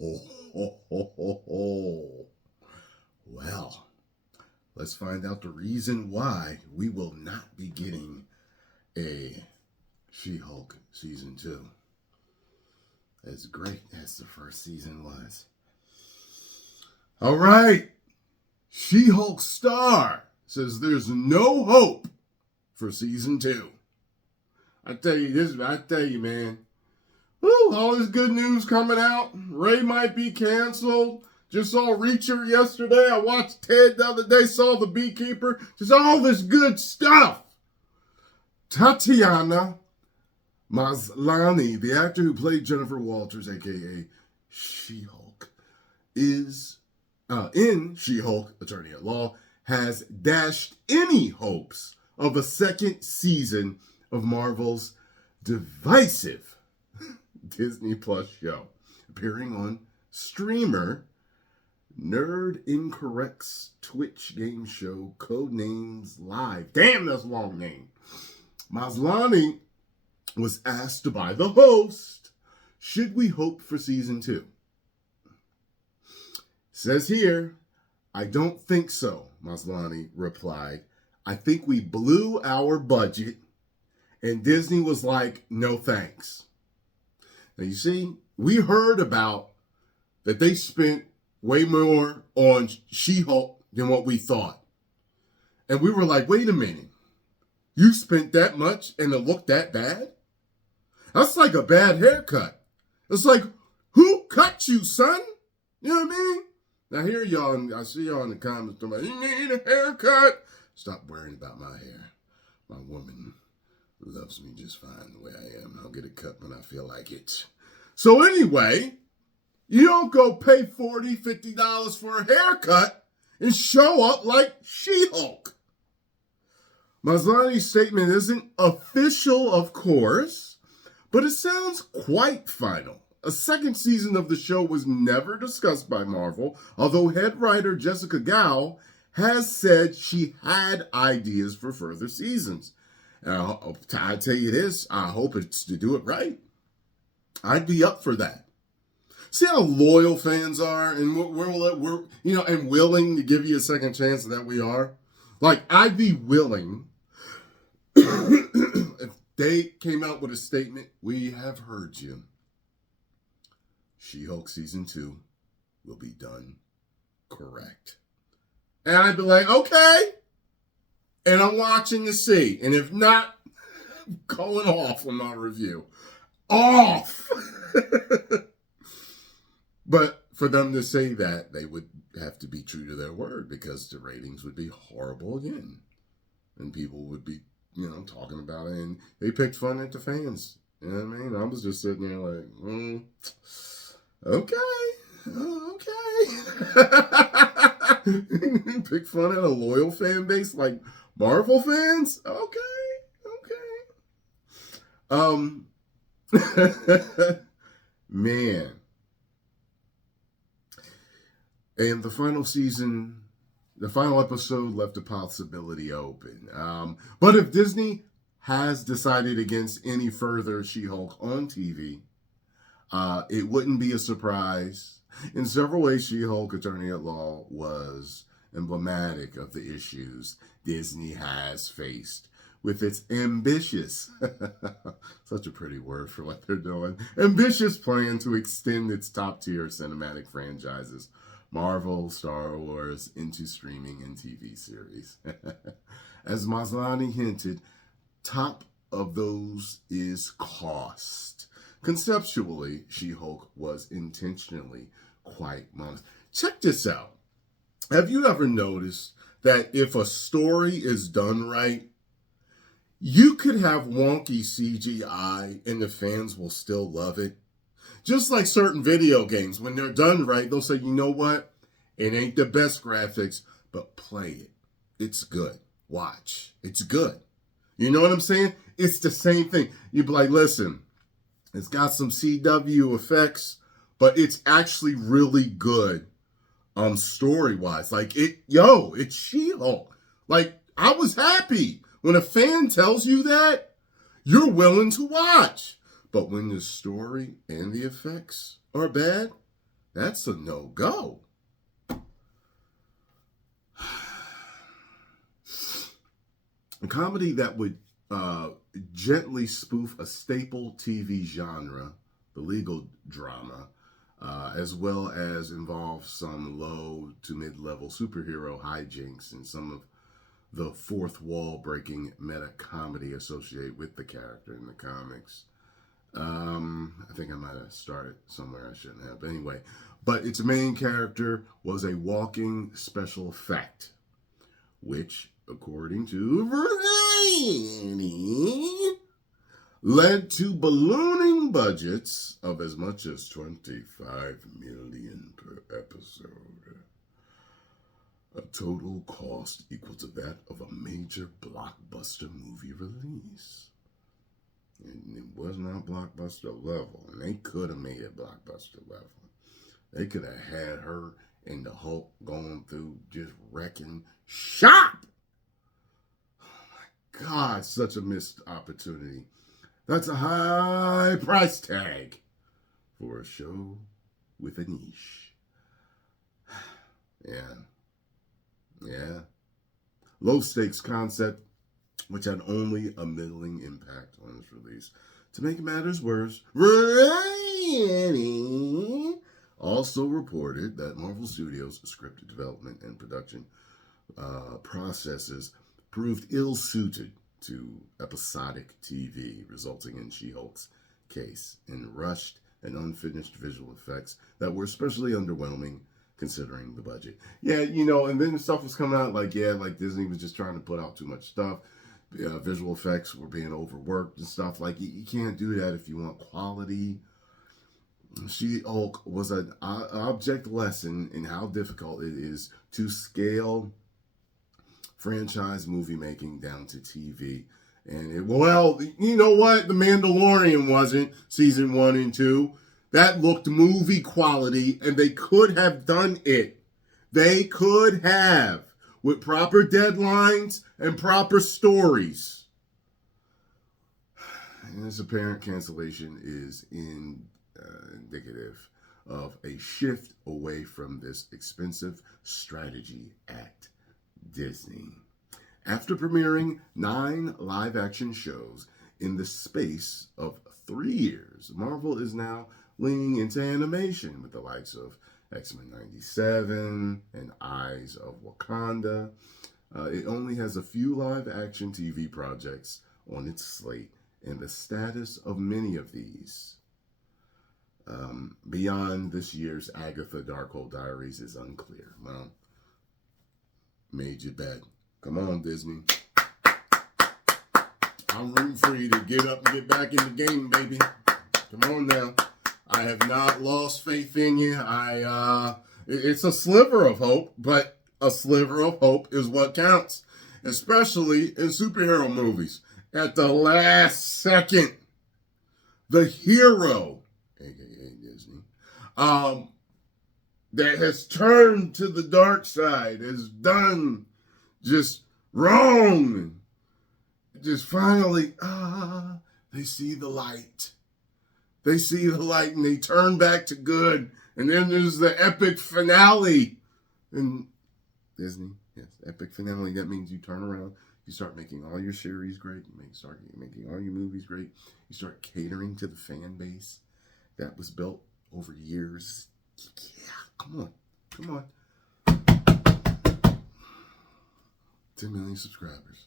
Ho, ho, ho, ho, ho. Well, let's find out the reason why we will not be getting a She-Hulk season 2. As great as the first season was. All right. She-Hulk star says there's no hope for season 2. I tell you, man. Woo, all this good news coming out. Ray might be canceled. Just saw Reacher yesterday. I watched Ted the other day, saw The Beekeeper. Just all this good stuff. Tatiana Maslany, the actor who played Jennifer Walters, a.k.a. She-Hulk, is in She-Hulk, Attorney at Law, has dashed any hopes of a second season of Marvel's divisive Disney Plus show, appearing on streamer Nerd Incorrect's Twitch game show Codenames Live. Damn, that's a long name. Maslany was asked by the host, should we hope for season 2? Says here, I don't think so, Maslany replied. I think we blew our budget and Disney was like, no thanks. Now you see, we heard about that they spent way more on She-Hulk than what we thought. And we were like, wait a minute. You spent that much and it looked that bad? That's like a bad haircut. It's like, who cut you, son? You know what I mean? Now here y'all, I see y'all in the comments, like, you need a haircut. Stop worrying about my hair. My woman loves me just fine the way I am. I'll get it cut when I feel like it. So anyway, you don't go pay $40, $50 for a haircut and show up like She-Hulk. Maslany's statement isn't official, of course, but it sounds quite final. A second season of the show was never discussed by Marvel, although head writer Jessica Gao has said she had ideas for further seasons. I tell you this, I hope it's to do it right. I'd be up for that. See how loyal fans are, and we're and willing to give you a second chance that we are. Like, I'd be willing if they came out with a statement, we have heard you. She-Hulk season 2 will be done correct. And I'd be like, okay. And I'm watching to see. And if not, I'm going off on my review. Off! But for them to say that, they would have to be true to their word because the ratings would be horrible again. And people would be, talking about it. And they picked fun at the fans. You know what I mean? I was just sitting there like, okay. Pick fun at a loyal fan base like Marvel fans? Okay. Man. And the final episode left the possibility open. But if Disney has decided against any further She-Hulk on TV, it wouldn't be a surprise. In several ways, She-Hulk, Attorney at Law, was emblematic of the issues Disney has faced with its ambitious, such a pretty word for what they're doing, ambitious plan to extend its top-tier cinematic franchises, Marvel, Star Wars, into streaming and TV series. As Maslany hinted, top of those is cost. Conceptually, She-Hulk was intentionally quite modest. Check this out. Have you ever noticed that if a story is done right, you could have wonky CGI and the fans will still love it? Just like certain video games, when they're done right, they'll say, you know what? It ain't the best graphics, but play it. It's good. Watch. It's good. You know what I'm saying? It's the same thing. You'd be like, listen, it's got some CW effects, but it's actually really good story-wise. Like, it's She-Hulk. Like, I was happy. When a fan tells you that, you're willing to watch. But when the story and the effects are bad, That's a no-go. A comedy that would gently spoof a staple TV genre, the legal drama, as well as involve some low to mid-level superhero hijinks and some of the fourth wall breaking meta comedy associated with the character in the comics. I think I might have started somewhere I shouldn't have. But anyway, but its main character was a walking special effect, which, according to Variety, led to ballooning budgets of as much as $25 million per episode. A total cost equal to that of a major blockbuster movie release. And it was not blockbuster level, and they could have made it blockbuster level. They could have had her and the Hulk going through just wrecking shop. Oh my God, such a missed opportunity. That's a high price tag for a show with a niche. Yeah. Low stakes concept, which had only a middling impact on its release. To make matters worse, Variety also reported that Marvel Studios' script development and production processes proved ill-suited to episodic TV, resulting in She-Hulk's case in rushed and unfinished visual effects that were especially underwhelming considering the budget. Yeah, and then stuff was coming out like Disney was just trying to put out too much stuff. Visual effects were being overworked and stuff. Like, you can't do that if you want quality. She-Hulk was an object lesson in how difficult it is to scale franchise movie making down to TV. And you know what? The Mandalorian wasn't season 1 and 2. That looked movie quality, and they could have done it. They could have, with proper deadlines and proper stories. And this apparent cancellation is indicative of a shift away from this expensive strategy at Disney. After premiering 9 live-action shows in the space of 3 years, Marvel is now leaning into animation with the likes of X-Men 97 and Eyes of Wakanda. It only has a few live-action TV projects on its slate, and the status of many of these beyond this year's Agatha Darkhold Diaries is unclear. Well, made you bet. Come on, Disney. I'm rooting for you to get up and get back in the game, baby. Come on now. I have not lost faith in you. It's a sliver of hope, but a sliver of hope is what counts, especially in superhero movies. At the last second, the hero, aka Disney, that has turned to the dark side, has done just wrong, just finally, they see the light. They see the light and they turn back to good. And then there's the epic finale. And Disney, yes, epic finale. That means you turn around, you start making all your series great, you start making all your movies great, you start catering to the fan base that was built over years. Yeah, come on. 10 million subscribers.